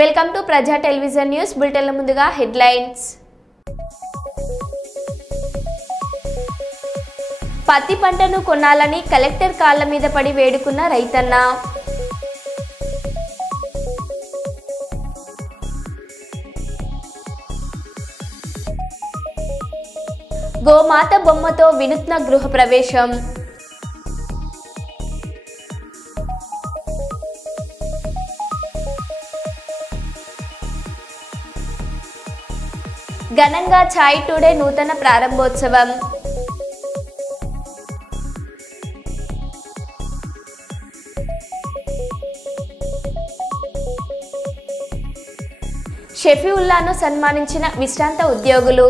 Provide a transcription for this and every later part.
Welcome to ప్రజా television news బులెటిన్ల ముందుగా headlines. పత్తి పంటను కొనాలని కలెక్టర్ కాళ్ల మీద పడి వేడుకున్న రైతన్న. గోమాత బొమ్మతో వినూత్న గృహ ప్రవేశం. ఘనంగా ఛాయ్ టుడే నూతన ప్రారంభోత్సవం. షఫీవుల్లాను సన్మానించిన విశ్రాంత ఉద్యోగులు.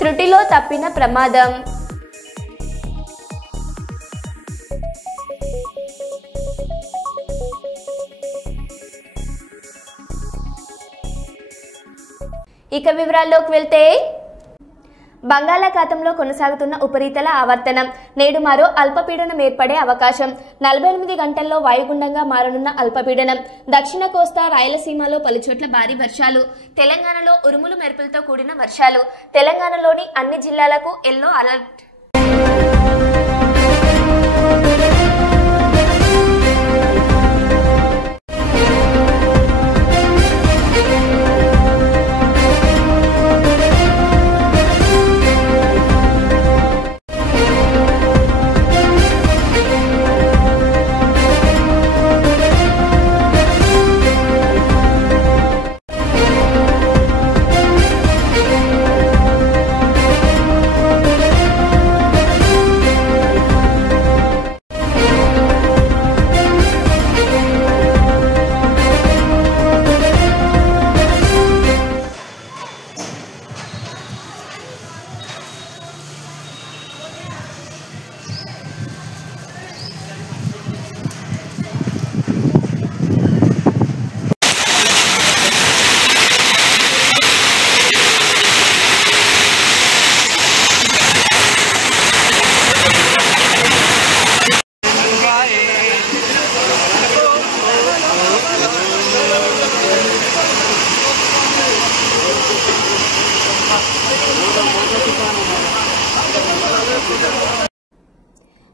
త్రుటిలో తప్పిన ప్రమాదం. ఇక వివరాల్లోకి వెళ్తే, బంగాళాఖాతంలో కొనసాగుతున్న ఉపరితల ఆవర్తనం నేడు మరో అల్పపీడనం ఏర్పడే అవకాశం. 48 గంటల్లో వాయుగుండంగా మారనున్న అల్పపీడనం దక్షిణ కోస్తా రాయలసీమలో పలుచోట్ల భారీ వర్షాలు. తెలంగాణలో ఉరుములు మెరుపులతో కూడిన వర్షాలు. తెలంగాణలోని అన్ని జిల్లాలకు ఎల్లో అలర్ట్.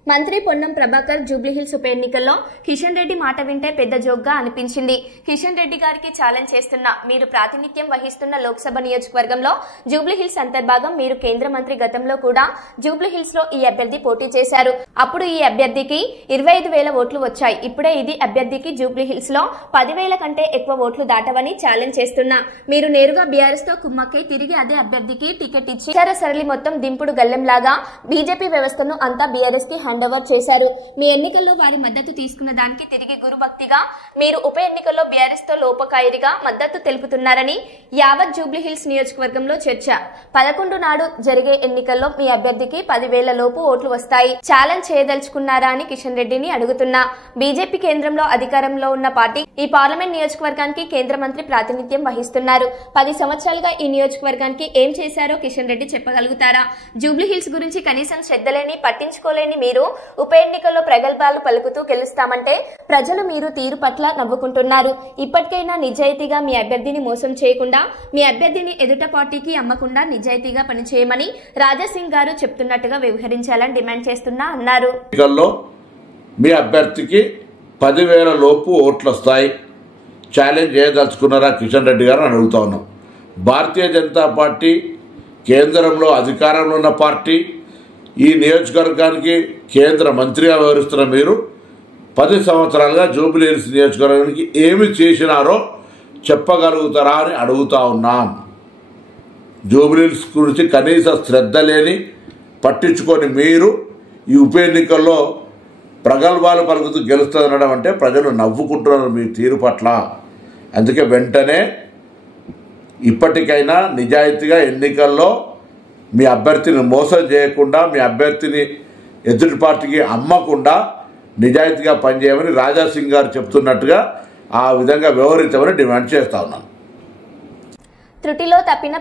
మంత్రి పొన్నం ప్రభాకర్ జూబ్లీహిల్స్ ఉప ఎన్నికల్లో కిషన్ రెడ్డి మాట వింటే పెద్ద జోక్గా అనిపించింది. కిషన్ రెడ్డి గారికి ఛాలెంజ్ చేస్తున్న, మీరు ప్రాతినిధ్యం వహిస్తున్న లోక్సభ నియోజకవర్గంలో జూబ్లీహిల్స్ అంతర్భాగం. మీరు కేంద్ర మంత్రి. గతంలో కూడా జూబ్లీహిల్స్ లో ఈ అభ్యర్థి పోటీ చేశారు. అప్పుడు ఈ అభ్యర్థికి 25,000 ఓట్లు వచ్చాయి. ఇప్పుడే ఇది అభ్యర్థికి జూబ్లీహిల్స్ లో 10,000 కంటే ఎక్కువ ఓట్లు దాటవని ఛాలెంజ్ చేస్తున్నా. మీరు నేరుగా బీఆర్ఎస్ తో కుమ్మక్కై తిరిగి అదే అభ్యర్థికి టికెట్ ఇచ్చి సరళి మొత్తం దింపుడు గల్లెంలాగా బీజేపీ వ్యవస్థను అంతా బీఆర్ఎస్ కి హ్యాండ్ ఓవర్ చేశారు. మీ ఎన్నికల్లో వారి మద్దతు తీసుకున్న దానికి తిరిగి గురుభక్తిగా మీరు ఉప ఎన్నికల్లో బీఆర్ఎస్ తో లోపకాయరిగా మద్దతు తెలుపుతున్నారని యావత్ జూబ్లీహిల్స్ నియోజకవర్గంలో చర్చ. 11 నాడు జరిగే ఎన్నికల్లో మీ అభ్యర్థికి 10,000 లోపు ఓట్లు వస్తాయి. ఛాలెంజ్ చేయదలుచుకున్నారా అని కిషన్ రెడ్డిని అడుగుతున్నా. బీజేపీ కేంద్రంలో అధికారంలో ఉన్న పార్టీ ఈ పార్లమెంట్ నియోజకవర్గానికి కేంద్ర మంత్రి ప్రాతినిధ్యం వహిస్తున్నారు. 10 సంవత్సరాలుగా ఈ నియోజకవర్గానికి ఏం చేశారో కిషన్ రెడ్డి చెప్పగలుగుతారా? జూబ్లీహిల్స్ గురించి కనీసం శ్రద్ధలేని పట్టించుకోలేని మీరు ఉప ఎన్నికల్లో ప్రగల్భాలు పలుకుతూ గెలుస్తామంటే ప్రజలు మీరు తీరు పట్ల నవ్వుకుంటున్నారు. ఇప్పటికైనా నిజాయితీగా మీ అభ్యర్థిని మోసం చేయకుండా, మీ అభ్యర్థిని ఎదుట పార్టీకి అమ్మకుండా నిజాయితీగా పనిచేయమని రాజాసింగ్ గారు చెప్తున్నట్టుగా వ్యవహరించాలని డిమాండ్ చేస్తున్నా అన్నారు. మీ అభ్యర్థికి 10,000 లోపు ఓట్లు వస్తాయి. ఛాలెంజ్ చేయదలుచుకున్నారా కిషన్ రెడ్డి గారు అని అడుగుతా ఉన్నాం. భారతీయ జనతా పార్టీ కేంద్రంలో అధికారంలో ఉన్న పార్టీ. ఈ నియోజకవర్గానికి కేంద్ర మంత్రిగా వ్యవహరిస్తున్న మీరు 10 సంవత్సరాలుగా జూబ్లీహిల్స్ నియోజకవర్గానికి ఏమి చేసినారో చెప్పగలుగుతారా అని అడుగుతా ఉన్నాం. జూబ్లీహిల్స్ గురించి కనీస శ్రద్ధ లేని పట్టించుకొని మీరు ఈ ఉప ఎన్నికల్లో ప్రగల్భాలు పలుకుతూ గెలుస్తుందనడం అంటే ప్రజలు నవ్వుకుంటున్నారు మీ తీరు పట్ల. అందుకే వెంటనే ఇప్పటికైనా నిజాయితీగా ఎన్నికల్లో మీ అభ్యర్థిని మోసం చేయకుండా, మీ అభ్యర్థిని ఎదుటి పార్టీకి అమ్మకుండా నిజాయితీగా పనిచేయమని రాజాసింగ్ గారు చెప్తున్నట్టుగా ఆ విధంగా వ్యవహరించమని డిమాండ్ చేస్తా ఉన్నాను. త్రుటిలో తప్పిన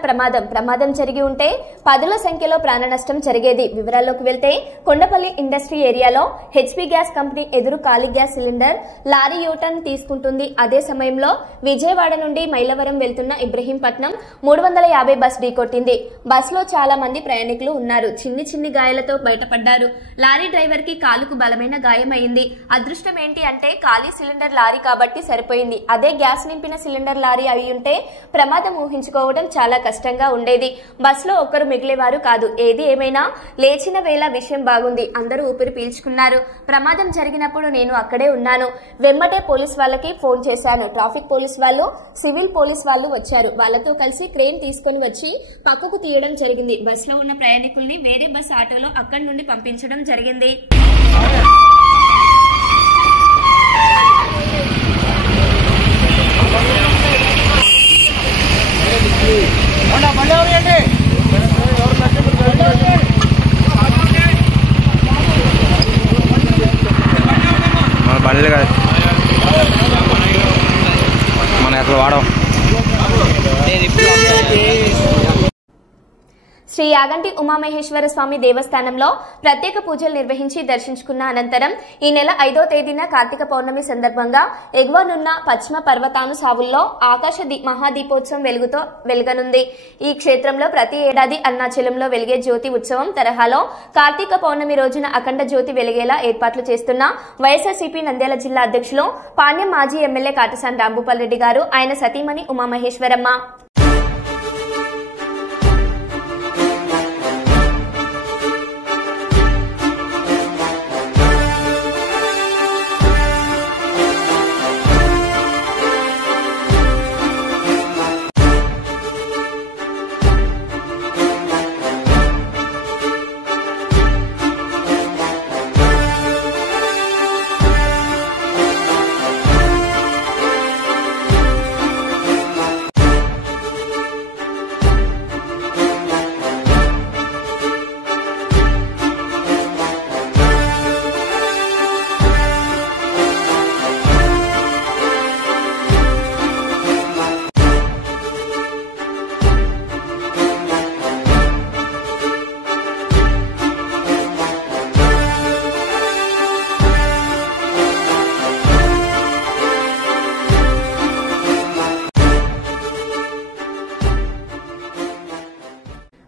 ప్రమాదం జరిగి ఉంటే పదుల సంఖ్యలో ప్రాణ నష్టం జరిగేది. వివరాల్లోకి వెళ్తే కొండపల్లి ఇండస్ట్రీ ఏరియాలో హెచ్పీ గ్యాస్ కంపెనీ ఎదురు ఖాళీ గ్యాస్ సిలిండర్ లారీ యూటర్న్ తీసుకుంటుంది. అదే సమయంలో విజయవాడ నుండి మైలవరం వెళ్తున్న ఇబ్రహీంపట్నం 350 బస్ ఢీకొట్టింది. బస్సులో చాలా మంది ప్రయాణికులు ఉన్నారు. చిన్ని గాయాలతో బయటపడ్డారు. లారీ డ్రైవర్ కి కాలుకు బలమైన గాయమైంది. అదృష్టం ఏంటి అంటే ఖాళీ సిలిండర్ లారీ కాబట్టి సరిపోయింది. అదే గ్యాస్ నింపిన సిలిండర్ లారీ అయి ఉంటే ప్రమాదం ఊహించుకోవడం చాలా కష్టంగా ఉండేది. బస్సులో ఒక్కరు మిగిలేవారు కాదు. ఏది ఏమైనా లేచిన వేళ విషయం బాగుంది. అందరూ ఊపిరి పీల్చుకున్నారు. ప్రమాదం జరిగినప్పుడు నేను అక్కడే ఉన్నాను. వెమ్మటే పోలీస్ వాళ్ళకి ఫోన్ చేశాను. ట్రాఫిక్ పోలీస్ వాళ్ళు, సివిల్ పోలీస్ వాళ్ళు వచ్చారు. వాళ్ళతో కలిసి క్రేన్ తీసుకుని వచ్చి పక్కకు తీయడం జరిగింది. బస్సులో ఉన్న ప్రయాణికుల్ని వేరే బస్ ఆటోలో అక్కడి నుండి పంపించడం జరిగింది. బండ్లు కాదు మనం ఎక్కడ వాడం. శ్రీ యాగంటి ఉమామహేశ్వర స్వామి దేవస్థానంలో ప్రత్యేక పూజలు నిర్వహించి దర్శించుకున్న అనంతరం ఈ నెల 5వ తేదీన కార్తీక పౌర్ణమి సందర్భంగా ఎగువనున్న పశ్చిమ పర్వతాను సావుల్లో ఆకాశ మహాదీపోత్సవం వెలుగనుంది. ఈ క్షేత్రంలో ప్రతి ఏడాది అరుణాచలంలో వెలిగే జ్యోతి ఉత్సవం తరహాలో కార్తీక పౌర్ణమి రోజున అఖండ జ్యోతి వెలిగేలా ఏర్పాట్లు చేస్తున్న వైఎస్ఆర్సీపీ నంద్యాల జిల్లా అధ్యక్షులు పాణ్యం మాజీ ఎమ్మెల్యే కాటసాని రాంభూపాల్ రెడ్డి గారు, ఆయన సతీమణి ఉమామహేశ్వరమ్మ.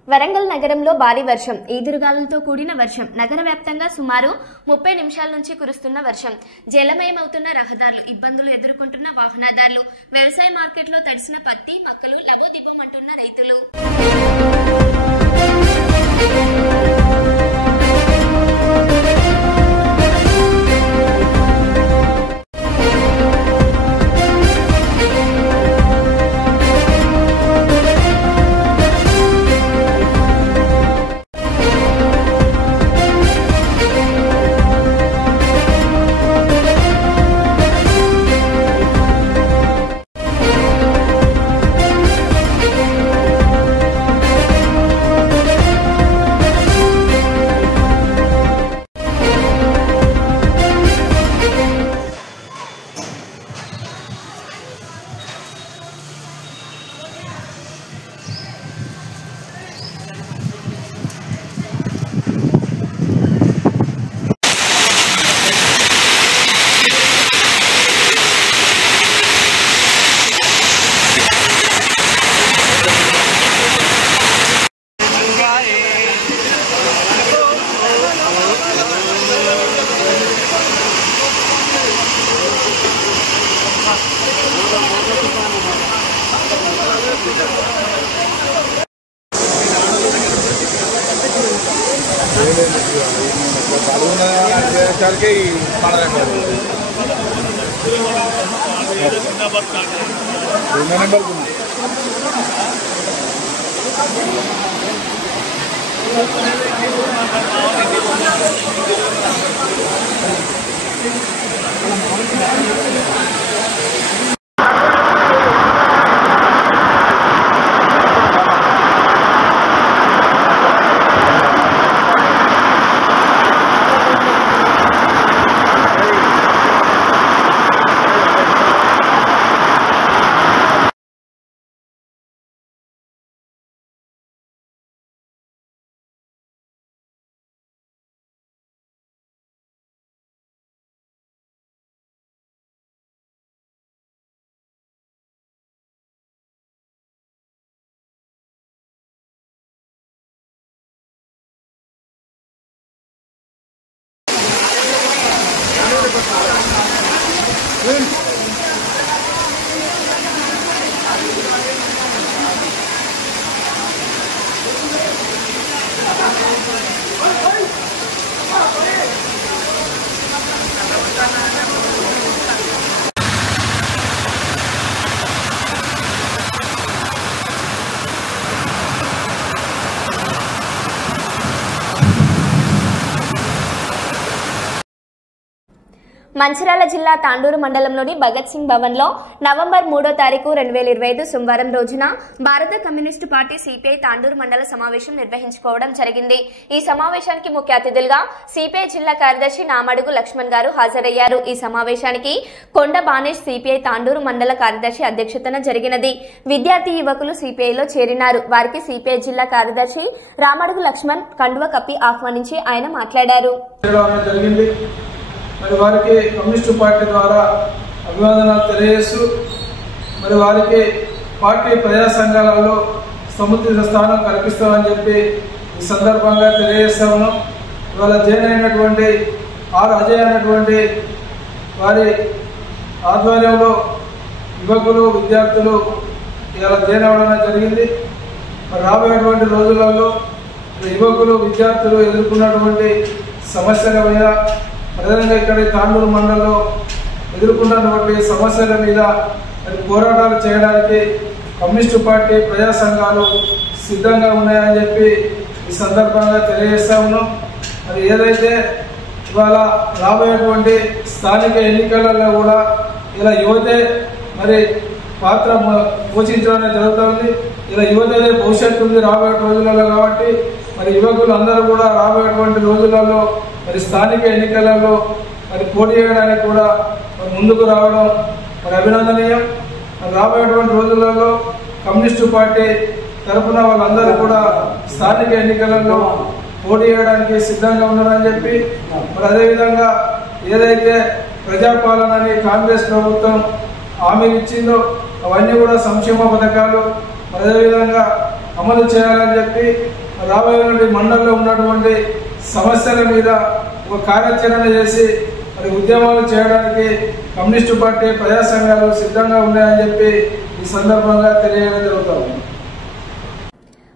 వరంగల్ నగరంలో భారీ వర్షం, ఈదురుగాలులతో కూడిన వర్షం. నగర వ్యాప్తంగా సుమారు 30 నిమిషాల నుంచి కురుస్తున్న వర్షం. జలమయమవుతున్న రహదారులు, ఇబ్బందులు ఎదుర్కొంటున్న వాహనదారులు, వ్యవసాయ మార్కెట్లో తడిసిన పత్తి, మొక్కలు లబోదిబోమంటున్న రైతులు. మంచిర్యాల జిల్లా తాండూరు మండలంలోని భగత్ సింగ్ భవన్ లో నవంబర్ 3వ తారీఖు 2025 సోమవారం రోజున భారత కమ్యూనిస్టు పార్టీ సిపిఐ తాండూరు మండల సమావేశం నిర్వహించుకోవడం జరిగింది. ఈ సమావేశానికి ముఖ్య అతిథులుగా సిపిఐ జిల్లా కార్యదర్శి నామడుగు లక్ష్మణ్ గారు హాజరయ్యారు. ఈ సమావేశానికి కొండ బానేష్ సిపిఐ తాండూరు మండల కార్యదర్శి అధ్యక్షతన జరిగినది. విద్యార్థి యువకులు సిపిఐలో చేరినారు. వారికి సిపిఐ జిల్లా కార్యదర్శి రామడుగు లక్ష్మణ్ కండువ కప్పి ఆహ్వానించి ఆయన మాట్లాడారు. మరి వారికి కమ్యూనిస్టు పార్టీ ద్వారా అభివాదనాలు తెలియజేస్తూ మరి వారికి పార్టీ ప్రజా సంఘాలలో సముచిత స్థానం కల్పిస్తామని చెప్పి ఈ సందర్భంగా తెలియజేస్తా ఉన్నాం. ఇవాళ జైన్ అయినటువంటి అజయ్ అయినటువంటి వారి ఆధ్వర్యంలో యువకులు విద్యార్థులు ఇవాళ జైన్ అవ్వడం జరిగింది. మరి రాబోయేటువంటి రోజులలో యువకులు విద్యార్థులు ఎదుర్కొన్నటువంటి సమస్యల మీద ప్రధానంగా ఇక్కడ తాండూరు మండలంలో ఎదుర్కొన్నటువంటి సమస్యల మీద పోరాటాలు చేయడానికి కమ్యూనిస్టు పార్టీ ప్రజా సంఘాలు సిద్ధంగా ఉన్నాయని చెప్పి ఈ సందర్భంగా తెలియజేస్తా ఉన్నాం. మరి ఏదైతే ఇవాళ రాబోయేటువంటి స్థానిక ఎన్నికలలో కూడా ఇలా యువతే మరి పాత్ర పోషించడం జరుగుతుంది. ఇలా యువతే భవిష్యత్తు ఉంది రాబోయే రోజులలో. కాబట్టి మరి యువకులు అందరూ కూడా రాబోయేటువంటి రోజులలో మరి స్థానిక ఎన్నికలలో మరి పోటీ చేయడానికి కూడా ముందుకు రావడం మరి అభినందనీయం. మరి రాబోయేటువంటి రోజులలో కమ్యూనిస్టు పార్టీ తరఫున వాళ్ళందరూ కూడా స్థానిక ఎన్నికలలో పోటీ చేయడానికి సిద్ధంగా ఉన్నారని చెప్పి మరి అదేవిధంగా ఏదైతే ప్రజాపాలనని కాంగ్రెస్ ప్రభుత్వం హామీలు ఇచ్చిందో అవన్నీ కూడా సంక్షేమ పథకాలు మరి అదేవిధంగా అమలు చేయాలని చెప్పి రాబోయే మండలంలో ఉన్నటువంటి సమస్యల మీద ఒక కార్యాచరణ చేసి మరి ఉద్యమాలు చేయడానికి కమ్యూనిస్టు పార్టీ ప్రజా సంఘాలు సిద్ధంగా ఉన్నాయని చెప్పి ఈ సందర్భంగా తెలియజేయడం జరుగుతుంది.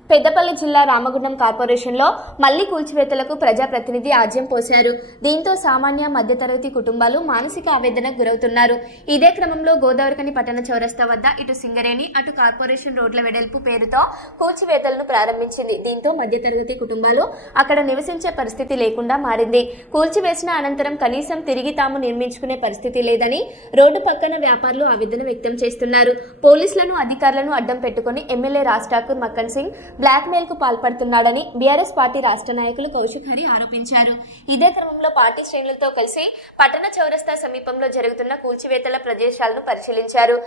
పెద్దపల్లి జిల్లా రామగుండం కార్పొరేషన్లో మళ్లీ కూల్చివేతలకు ప్రజాప్రతినిధి ఆజ్యం పోశారు. దీంతో సామాన్య మధ్యతరగతి కుటుంబాలు మానసిక ఆవేదనకు గురవుతున్నారు. ఇదే క్రమంలో గోదావరికని పట్టణ చౌరస్తా వద్ద ఇటు సింగరేణి అటు కార్పొరేషన్ రోడ్ల వెడల్పు పేరుతో కూల్చివేతలను ప్రారంభించింది. దీంతో మధ్యతరగతి కుటుంబాలు అక్కడ నివసించే పరిస్థితి లేకుండా మారింది. కూల్చివేసిన అనంతరం కనీసం తిరిగి తాము నిర్మించుకునే పరిస్థితి లేదని రోడ్డు పక్కన వ్యాపారులు ఆవేదన వ్యక్తం చేస్తున్నారు. పోలీసులను అధికారులను అడ్డం పెట్టుకుని MLA Raj Thakur Makkan Singh blackmail కు పాల్పడుతున్నాడని బీఆర్ఎస్ పార్టీ రాష్ట్ర నాయకులు కౌశిక్ హరి ఆరోపించారు. ఇదే క్రమంలో పార్టీ శ్రేణులతో కలిసి పట్టణ చౌరస్తా సమీపంలో జరుగుతున్న కూల్చివేతల ప్రదేశాలను పరిశీలించారు.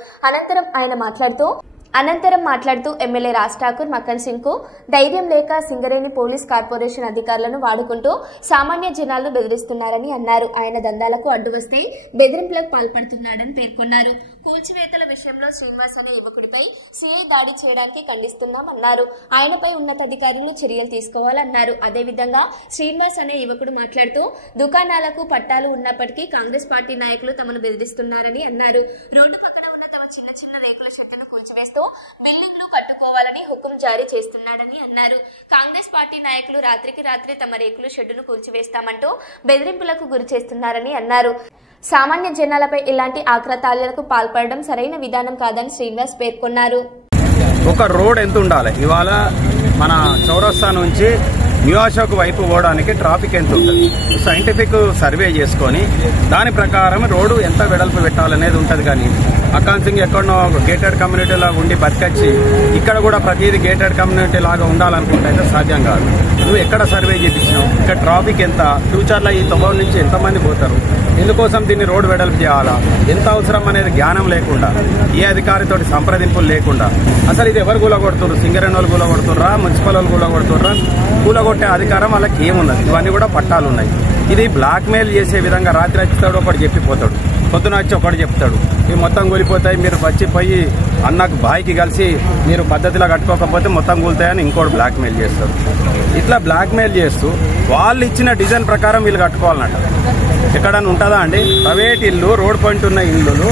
అనంతరం మాట్లాడుతూ ఎమ్మెల్యే రాజ్ ఠాకూర్ మక్కన్ సింగ్ కు ధైర్యం లేక సింగరేణి పోలీస్ కార్పొరేషన్ అధికారులను వాడుకుంటూ సామాన్య జనాలను బెదిరిస్తున్నారని అన్నారు. ఆయన దందాలకు అడ్డు వస్తే బెదిరింపులకు పాల్పడుతున్నాడని పేర్కొన్నారు. కూల్చివేతల విషయంలో శ్రీనివాస్ అనే యువకుడిపై సీఐ దాడి చేయడానికి ఖండిస్తున్నామన్నారు. ఆయనపై ఉన్నతాధికారులు చర్యలు తీసుకోవాలన్నారు. అదేవిధంగా శ్రీనివాస్ అనే యువకుడు మాట్లాడుతూ దుకాణాలకు పట్టాలు ఉన్నప్పటికీ కాంగ్రెస్ పార్టీ నాయకులు తమను బెదిరిస్తున్నారని అన్నారు. రోడ్డు పక్కన ఉన్న తమ చిన్న చిన్న రేకుల షెడ్డును కూల్చివేస్తూ బిల్డింగ్లు కట్టుకోవాలని హుకుం జారీ చేస్తున్నాడని అన్నారు. కాంగ్రెస్ పార్టీ నాయకులు రాత్రికి రాత్రి తమ రేకుల షెడ్డును కూల్చివేస్తామంటూ బెదిరింపులకు గురి చేస్తున్నారని అన్నారు. సామాన్య జనాలపై ఇలాంటి ఆక్రతాళ్లకు పాల్పడడం సరైన విధానం కాదని శ్రీనివాస్ పేర్కొన్నారు. ఒక రోడ్ ఎంత ఉండాలి? ఇవాళ మన చౌరస్తా నుంచి న్యూ అశోక్ వైపు పోవడానికి ట్రాఫిక్ ఎంత ఉంటుంది? సైంటిఫిక్ సర్వే చేసుకొని దాని ప్రకారం రోడ్డు ఎంత వెడల్పు పెట్టాలనేది ఉంటుంది. కానీ మక్కన్ సింగ్ ఎక్కడనో గేటెడ్ కమ్యూనిటీ లాగా ఉండి బతికొచ్చి ఇక్కడ కూడా ప్రతిదీ గేటెడ్ కమ్యూనిటీ లాగా ఉండాలనుకుంటే అయితే సాధ్యం కాదు. నువ్వు ఎక్కడ సర్వే చేయించినావు? ఇక్కడ ట్రాఫిక్ ఎంత? ఫ్యూచర్లో ఈ తొవ్వ నుంచి ఎంతమంది పోతారు? ఎందుకోసం దీన్ని రోడ్డు వెడల్పు చేయాలా? ఎంత అవసరం అనేది జ్ఞానం లేకుండా, ఏ అధికారితో సంప్రదింపులు లేకుండా అసలు ఇది ఎవరు కూలగొడుతున్నారు? సింగరేణి వాళ్ళు కూలగొడుతుర్రా? మున్సిపల్ వాళ్ళు కూలగొడుతుర్రా? కూలగొట్టే అధికారం వాళ్ళకి ఏమున్నది? ఇవన్నీ కూడా పట్టాలు ఉన్నాయి. ఇది బ్లాక్ మెయిల్ చేసే విధంగా రాత్రి వచ్చాడు ఒకటి చెప్పిపోతాడు, పొద్దున వచ్చి ఒకటి చెప్తాడు, ఇవి మొత్తం కూలిపోతాయి, మీరు వచ్చిపోయి అన్నకు బాయికి కలిసి మీరు పద్ధతిలో కట్టుకోకపోతే మొత్తం కూలుతాయని ఇంకోటి బ్లాక్ మెయిల్ చేస్తాడు. ఇట్లా బ్లాక్ మెయిల్ చేస్తూ వాళ్ళు ఇచ్చిన డిజైన్ ప్రకారం వీళ్ళు కట్టుకోవాలన్నట్టు. ఎక్కడన్నా ఉంటుందా అండి? ప్రైవేట్ ఇల్లు, రోడ్ పాయింట్ ఉన్న ఇల్లులు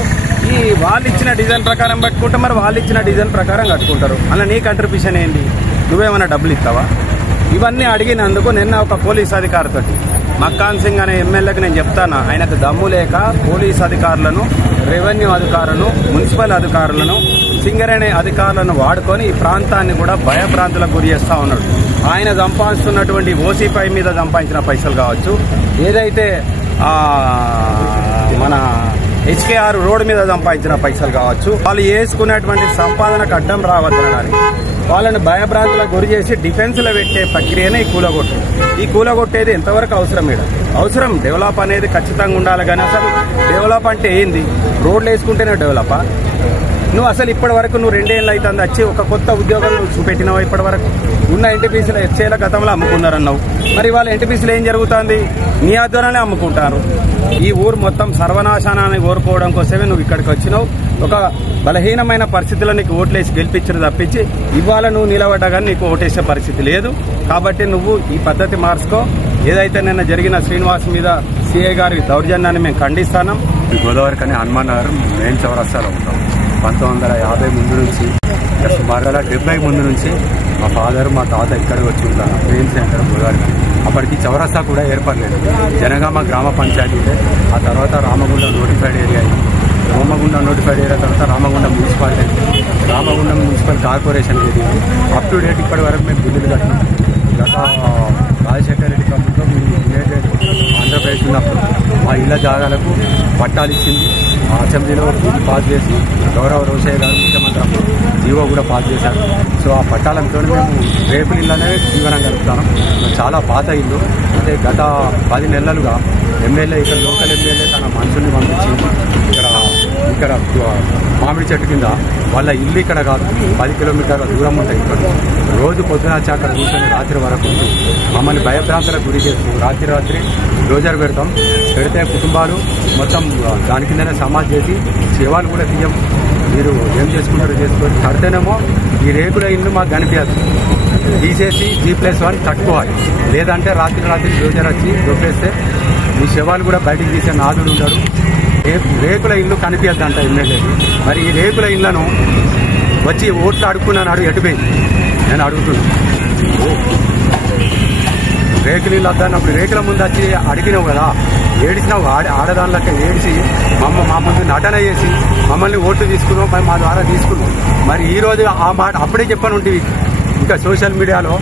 ఈ వాళ్ళు ఇచ్చిన డిజైన్ ప్రకారం కట్టుకుంటే మరి వాళ్ళు ఇచ్చిన డిజైన్ ప్రకారం కట్టుకుంటారు. అలా నీ కంట్రిబ్యూషన్ ఏంటి? నువ్వేమైనా డబ్బులు ఇస్తావా? ఇవన్నీ అడిగినందుకు నిన్న ఒక పోలీస్ అధికారితో మక్కన్ సింగ్ అనే ఎమ్మెల్యేకి నేను చెప్తాను, ఆయనకు దమ్ము లేక పోలీస్ అధికారులను, రెవెన్యూ అధికారులను, మున్సిపల్ అధికారులను, సింగరేణి అధికారులను వాడుకొని ఈ ప్రాంతాన్ని కూడా భయభ్రాంతులకు గురి చేస్తా ఉన్నాడు. ఆయన సంపాదిస్తున్నటువంటి ఓసీపై మీద సంపాదించిన పైసలు కావచ్చు, ఏదైతే మన HKR రోడ్డు మీద సంపాదించిన పైసలు కావచ్చు, వాళ్ళు వేసుకునేటువంటి సంపాదనకు అడ్డం రావద్దనడానికి వాళ్ళని భయభ్రాంతులకు గురి చేసి డిఫెన్స్లో పెట్టే ప్రక్రియనే ఈ కూలగొట్టేది ఎంతవరకు అవసరం? అవసరం. డెవలప్ అనేది ఖచ్చితంగా ఉండాలి, కానీ అసలు డెవలప్ అంటే ఏంది? రోడ్లు వేసుకుంటేనే డెవలపా? నువ్వు అసలు ఇప్పటి వరకు 2 ఏళ్ళు అవుతుంది వచ్చి ఒక కొత్త ఉద్యోగం నువ్వు చూపెట్టినావు. ఇప్పటి వరకు ఉన్న ఎన్టీపీసీలో HCL గతంలో అమ్ముకున్నారన్నావు. మరి వాళ్ళ ఎన్టీపీసీలో ఏం జరుగుతుంది? నీ ఆధ్వర్యంలో అమ్ముకుంటారు. ఈ ఊరు మొత్తం సర్వనాశానాన్ని కోరుకోవడం కోసమే నువ్వు ఇక్కడికి వచ్చినావు. ఒక బలహీనమైన పరిస్థితుల్లో నీకు ఓట్లేసి గెలిపించిన తప్పించి ఇవాళ నువ్వు నిలబడ్డా కానీ నీకు ఓటేసే పరిస్థితి లేదు. కాబట్టి నువ్వు ఈ పద్ధతి మార్చుకో. ఏదైతే నిన్న జరిగిన శ్రీనివాస్ మీద సిఐ గారి దౌర్జన్యాన్ని మేము ఖండిస్తున్నాం. గోదావరి కానీ హనుమాన్ నగర్ మెయిన్ చౌరస్తాలో ఉంటాం. 1950 ముందు నుంచి సుమారుగా 70 ముందు నుంచి మా ఫాదర్ మా తాత ఇక్కడికి వచ్చి ఉంటారు ట్రైన్ సెంటర్ గోదావరికి. అప్పటికి చౌరస్తా కూడా ఏర్పడలేదు. జనగామ గ్రామ పంచాయతీ, ఆ తర్వాత Ramagundam notified area, Ramagundam notified area తర్వాత Ramagundam municipality, Ramagundam municipal corporation area. Up to date ఇప్పటి వరకు మేము బిల్లులు కట్టినాం. గత రాజశేఖర రెడ్డి ప్రభుత్వం యునైటెడ్ ఆంధ్రప్రదేశ్ ఉన్నప్పుడు మా ఇళ్ల జాగాలకు పట్టాలు ఇచ్చింది. అసెంబ్లీలో బిల్లు పాస్ చేసి గౌరవ రోషయ్య గారు ముఖ్యమంత్రి అప్పుడు జీవో కూడా పాస్ చేశారు. సో ఆ పట్టాలతో మేము రేపుల ఇళ్ళనే జీవనం గడుపుతాం. చాలా పాత ఇల్లు. అంటే గత 10 నెలలుగా ఎమ్మెల్యే ఇక్కడ లోకల్ ఎమ్మెల్యే తన మనుషుల్ని పంపించి ఇక్కడ మామిడి చెట్టు కింద వాళ్ళ ఇల్లు ఇక్కడ కాదు 10 కిలోమీటర్ల దూరం ఉంటాయి. ఇక్కడ రోజు పొద్దున అక్కడ కూర్చొని రాత్రి వరకు మమ్మల్ని భయభ్రాంతులకు గురి చేస్తూ రాత్రి రోజర్ పెడితే కుటుంబాలు మొత్తం దాని కిందనే సమాజ్ చేసి సేవలు కూడా తీయం. మీరు ఏం చేసుకుంటారో చేసుకోండి, కడితేనేమో ఈ రేకుల ఇల్లు మాకు కనిపించదు, తీసేసి G+1 కట్టుకోవాలి. లేదంటే రాత్రి రోజర్ వచ్చి దొబ్బేస్తే మీ శవాలు కూడా బయటికి తీసే నాదుడు ఉండరు. రేకుల ఇల్లు కనిపించద్దంట ఎమ్మెల్యేకి. మరి ఈ రేకుల ఇళ్లను వచ్చి ఓట్లు అడుక్కున్నాను, ఎటుపోయింది? నేను అడుగుతున్నాను. రేకుల ఇల్లు వద్దన్నప్పుడు రేకుల ముందు వచ్చి అడిగినావు కదా, ఏడిచినావు. ఆడదానిలకి ఏడిచి మా ముందు నటన చేసి మమ్మల్ని ఓట్లు తీసుకున్నావు, మా ద్వారా తీసుకున్నావు. మరి ఈ రోజు ఆ మాట అప్పుడే చెప్పను ఉంటుంది. ఇంకా సోషల్ మీడియాలో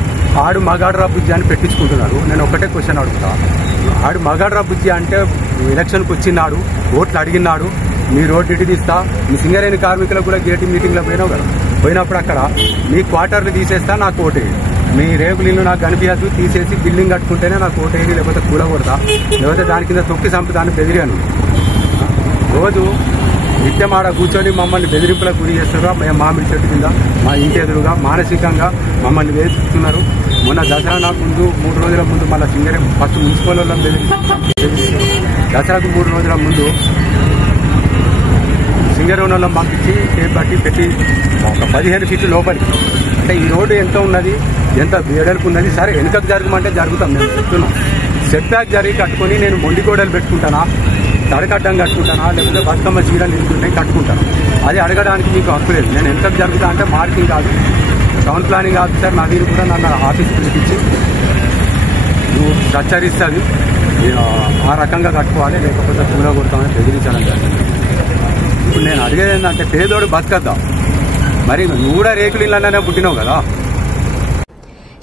ఆడు మగాడ్రా బుజ్జి అని పెట్టించుకుంటున్నారు. నేను ఒకటే క్వశ్చన్ అడుగుతా, ఆడు మగాడ్రా బుజ్జి అంటే ఎలక్షన్కి వచ్చినాడు, ఓట్లు అడిగినాడు, మీ రోడ్డు ఇటు తీస్తా, మీ సింగరేణి కార్మికులకు కూడా గేటి మీటింగ్లో పోయినావు కదా, పోయినప్పుడు అక్కడ మీ క్వార్టర్లు తీసేస్తా, నాకు ఓటేది. మీ రేకుల ఇల్లు నాకు కనిపించదు, తీసేసి బిల్డింగ్ కట్టుకుంటేనే నాకు ఓటేది, లేకపోతే కూలగొడతా, లేకపోతే దాని కింద తొక్కి చంపుతాను బెదిరాను. రోజు నిత్యం ఆడ కూర్చొని మమ్మల్ని బెదిరింపులకు గురి చేస్తున్నారు. మేము మామిడి చెట్టు కింద మా ఇంటి ఎదురుగా మానసికంగా మమ్మల్ని వేధిస్తున్నారు. మొన్న దసరా ముందు 3 రోజుల ముందు మళ్ళీ సింగరేణి ఫస్ట్ మున్సిపల్ వాళ్ళని దసరాకు 3 రోజుల ముందు సింగరేణి వాళ్ళని పంపించి టేప్ పట్టి పెట్టి ఒక 15 ఫీట్లు లోపలికి. అంటే ఈ రోడ్డు ఎంత ఉన్నది, ఎంత వెడల్పు ఉన్నది, సరే వెనుకకు జరగమంటే జరుగుతాం. మేము చెప్తున్నాం, సెట్ బ్యాక్ జరిగి కట్టుకొని నేను మొండి గోడలు పెట్టుకుంటానా, తడకడ్డం కట్టుకుంటానా, లేకపోతే బతుకమ్మ చీరలు నిలుచుకుంటే కట్టుకుంటాను. అది అడగడానికి మీకు హక్కు లేదు. నేను ఎంతకు జరుగుతా అంటే మార్కింగ్ కాదు, టౌన్ ప్లానింగ్ ఆఫీసర్ నవీన్ కూడా నన్ను ఆఫీస్ పిలిపించి నువ్వు హెచ్చరిస్తుంది, ఆ రకంగా కట్టుకోవాలి, లేకపోతే కూల కొడతామని బెదిరించాలని జరిగింది. ఇప్పుడు నేను అడిగేది ఏంటంటే పేదోడు బతకద్దాం. మరి నువ్వు కూడా రేకులు ఇళ్ళనే పుట్టినావు కదా.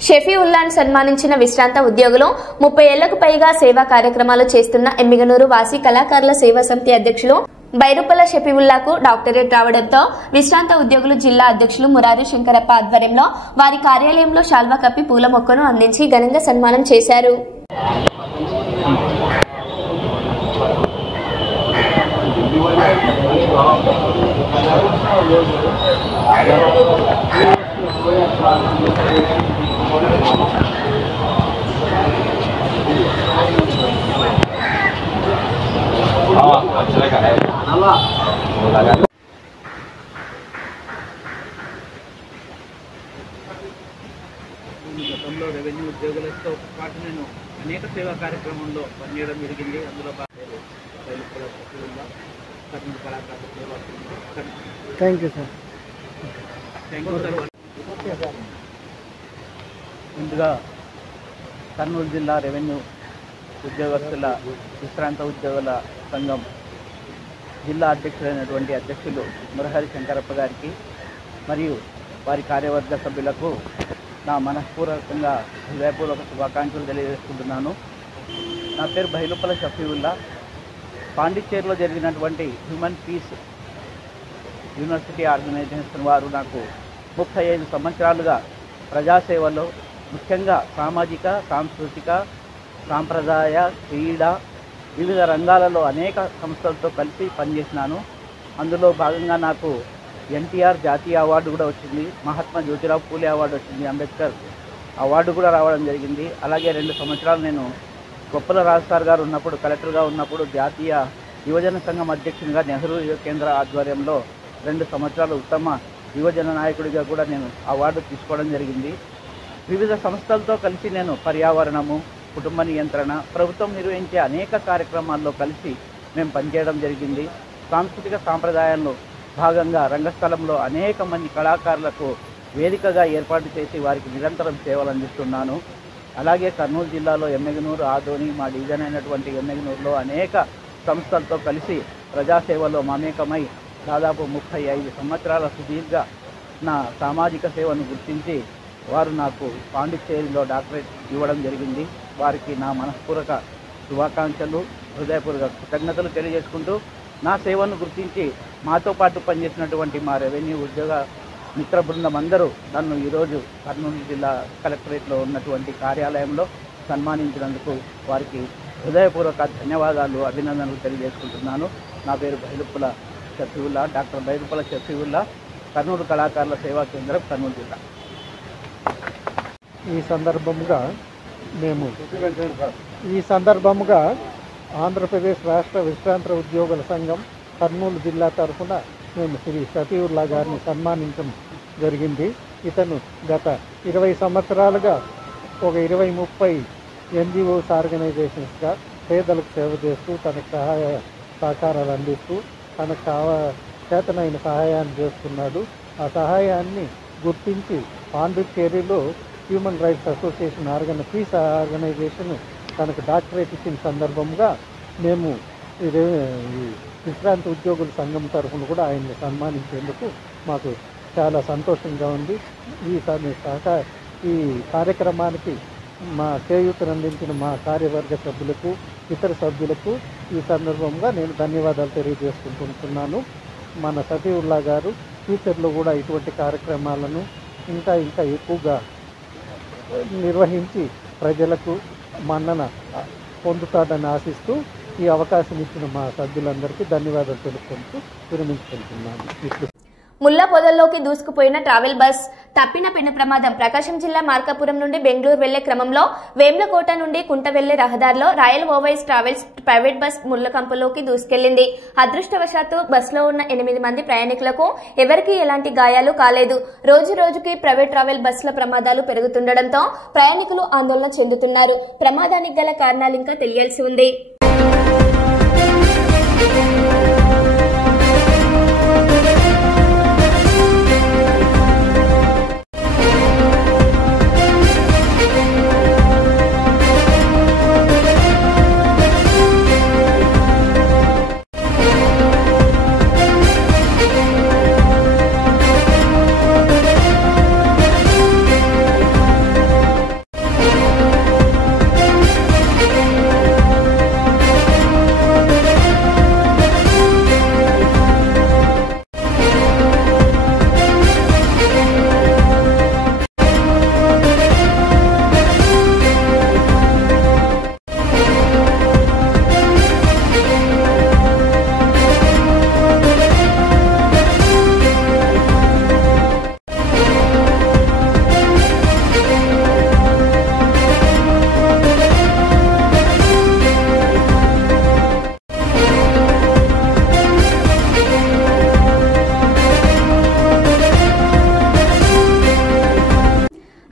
షఫీవుల్లాను సన్మానించిన విశ్రాంత ఉద్యోగులు 30 ఏళ్లకు పైగా సేవా కార్యక్రమాలు చేస్తున్న ఎమ్మిగనూరు వాసి కళాకారుల సేవా సమితి అధ్యక్షులు బైరుపల్ల షఫీవుల్లాకు డాక్టరేట్ రావడంతో విశ్రాంత ఉద్యోగులు జిల్లా అధ్యక్షులు మురారి శంకరప్ప ఆధ్వర్యంలో వారి కార్యాలయంలో శాల్వా కప్పి పూల మొక్కను అందించి ఘనంగా సన్మానం చేశారు. గతంలో రెవెన్యూ ఉద్యోగులతో పాటు నేను అనేక సేవా కార్యక్రమంలో పనిచేయడం జరిగింది. అందులో కర్నూలు కళాకారుల సేవా. Thank you sir. ముందుగా కర్నూలు జిల్లా రెవెన్యూ ఉద్యోగస్తుల విశ్రాంత ఉద్యోగుల సంఘం జిల్లా అధ్యక్షులైనటువంటి అధ్యక్షులు మురహరి శంకరప్ప గారికి మరియు వారి కార్యవర్గ సభ్యులకు నా మనస్పూర్వకంగా హృదయపూర్వక శుభాకాంక్షలు తెలియజేసుకుంటున్నాను. నా పేరు బైరుపల్ల షఫీవుల్లా. పాండిచ్చేరిలో జరిగినటువంటి హ్యూమన్ పీస్ యూనివర్సిటీ ఆర్గనైజేషన్ వారు నాకు 35 సంవత్సరాలుగా ప్రజాసేవలో ముఖ్యంగా సామాజిక, సాంస్కృతిక, సాంప్రదాయ, క్రీడా వివిధ రంగాలలో అనేక సంస్థలతో కలిసి పనిచేసినాను. అందులో భాగంగా నాకు ఎన్టీఆర్ జాతీయ అవార్డు కూడా వచ్చింది, మహాత్మా జ్యోతిరావు పూలే అవార్డు వచ్చింది, అంబేద్కర్ అవార్డు కూడా రావడం జరిగింది. అలాగే 2 సంవత్సరాలు నేను గొప్పల రాజసార్ గారు ఉన్నప్పుడు, కలెక్టర్గా ఉన్నప్పుడు జాతీయ యువజన సంఘం అధ్యక్షునిగా నెహ్రూ యువ కేంద్ర ఆధ్వర్యంలో 2 సంవత్సరాలు ఉత్తమ యువజన నాయకుడిగా కూడా నేను అవార్డు తీసుకోవడం జరిగింది. వివిధ సంస్థలతో కలిసి నేను పర్యావరణము, కుటుంబ నియంత్రణ, ప్రభుత్వం నిర్వహించే అనేక కార్యక్రమాల్లో కలిసి మేము పనిచేయడం జరిగింది. సాంస్కృతిక సాంప్రదాయాల్లో భాగంగా రంగస్థలంలో అనేక మంది కళాకారులకు వేదికగా ఏర్పాటు చేసి వారికి నిరంతరం సేవలు అందిస్తున్నాను. అలాగే కర్నూలు జిల్లాలో ఎమ్మెగనూరు, ఆదోని, మా డివిజన్ అయినటువంటి ఎమ్మెగనూరులో అనేక సంస్థలతో కలిసి ప్రజాసేవలో మమేకమై దాదాపు 35 సంవత్సరాల సుదీర్ఘ నా సామాజిక సేవను గుర్తించి వారు నాకు పాండిచ్చేరిలో డాక్టరేట్ ఇవ్వడం జరిగింది. వారికి నా మనస్పూర్వక శుభాకాంక్షలు, హృదయపూర్వక కృతజ్ఞతలు తెలియజేసుకుంటూ నా సేవను గుర్తించి మాతో పాటు పనిచేసినటువంటి మా రెవెన్యూ ఉద్యోగ మిత్ర బృందం అందరూ నన్ను ఈరోజు కర్నూలు జిల్లా కలెక్టరేట్లో ఉన్నటువంటి కార్యాలయంలో సన్మానించినందుకు వారికి హృదయపూర్వక ధన్యవాదాలు, అభినందనలు తెలియజేసుకుంటున్నాను. నా పేరు బైరుప్పుల షఫీవుల్లా, డాక్టర్ బైరుప్పుల షఫీవుల్లా, కర్నూలు కళాకారుల సేవా కేంద్రం, కర్నూలు జిల్లా. ఈ సందర్భముగా ఆంధ్రప్రదేశ్ రాష్ట్ర విశ్రాంత ఉద్యోగుల సంఘం కర్నూలు జిల్లా తరఫున మేము శ్రీ షఫీవుల్లా గారిని సన్మానించడం జరిగింది. ఇతను గత 20 సంవత్సరాలుగా ఒక 20-30 ఎన్జిఓస్ ఆర్గనైజేషన్స్గా పేదలకు సేవ చేస్తూ తనకు సహాయ సహకారాలు అందిస్తూ తనకు చేతనైన సహాయాన్ని చేస్తున్నాడు. ఆ సహాయాన్ని గుర్తించి పాండిచ్చేరిలో human rights association peace organisation తనకు డాక్టరేట్ ఇచ్చిన సందర్భంగా మేము విశ్రాంతి ఉద్యోగుల సంఘం తరఫున కూడా ఆయన్ని సన్మానించేందుకు మాకు చాలా సంతోషంగా ఉంది. ఈ కార్యక్రమానికి మా చేయూతను అందించిన మా కార్యవర్గ సభ్యులకు, ఇతర సభ్యులకు ఈ సందర్భంగా నేను ధన్యవాదాలు తెలియజేసుకుంటున్నాను. మన షఫీవుల్లా గారు ఫ్యూచర్లో కూడా ఇటువంటి కార్యక్రమాలను ఇంకా ఎక్కువగా నిర్వహించి ప్రజలకు మన్నన పొందుతాడని ఆశిస్తూ ఈ అవకాశం ఇచ్చిన మా సభ్యులందరికీ ధన్యవాదాలు తెలుపుకుంటూ విరమించుకుంటున్నాను. ముల్లా పొదల్లోకి దూసుకుపోయిన ట్రావెల్ బస్ తప్పిన పెను ప్రమాదం. ప్రకాశం జిల్లా మార్కాపురం నుండి బెంగళూరు వెళ్లే క్రమంలో వేమ్లకోట నుండి కుంట వెళ్లే రహదారిలో royal Owais travels private bus ముళ్లకంపలోకి దూసుకెళ్లింది. అదృష్టవశాత్తు బస్సులో ఉన్న 8 మంది ప్రయాణికులకు ఎవరికీ ఎలాంటి గాయాలు కాలేదు. రోజు రోజుకి ప్రైవేట్ ట్రావెల్ బస్సుల ప్రమాదాలు పెరుగుతుండటంతో ప్రయాణికులు ఆందోళన చెందుతున్నారు. ప్రమాదానికి గల కారణాలు ఇంకా తెలియాల్సి ఉంది.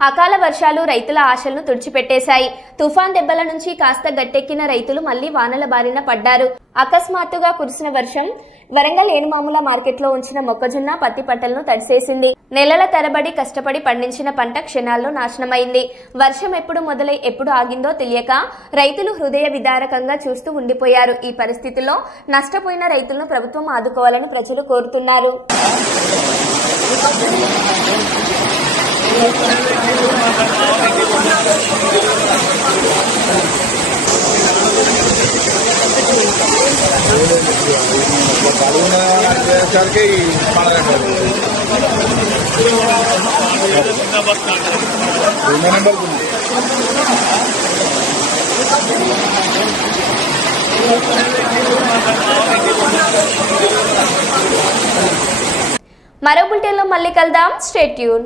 అకాల వర్షాలు రైతుల ఆశలను తుడిచిపెట్టేశాయి. తుఫాన్ దెబ్బల నుంచి కాస్త గట్టెక్కిన రైతులు మళ్లీ వానల బారిన పడ్డారు. అకస్మాత్తుగా కురిసిన వర్షం వరంగల్ ఏనుమాముల మార్కెట్లో ఉంచిన మొక్కజొన్న, పత్తి పంటలను తడిసేసింది. నెలల తరబడి కష్టపడి పండించిన పంట క్షణాల్లో నాశనమైంది. వర్షం ఎప్పుడు మొదలై ఎప్పుడు ఆగిందో తెలియక రైతులు హృదయ విదారకంగా చూస్తూ ఉండిపోయారు. ఈ పరిస్థితుల్లో నష్టపోయిన రైతులను ప్రభుత్వం ఆదుకోవాలని ప్రజలు కోరుతున్నారు. మరో బులెటిన్లో మళ్ళీ కలుద్దాం. Stay tune.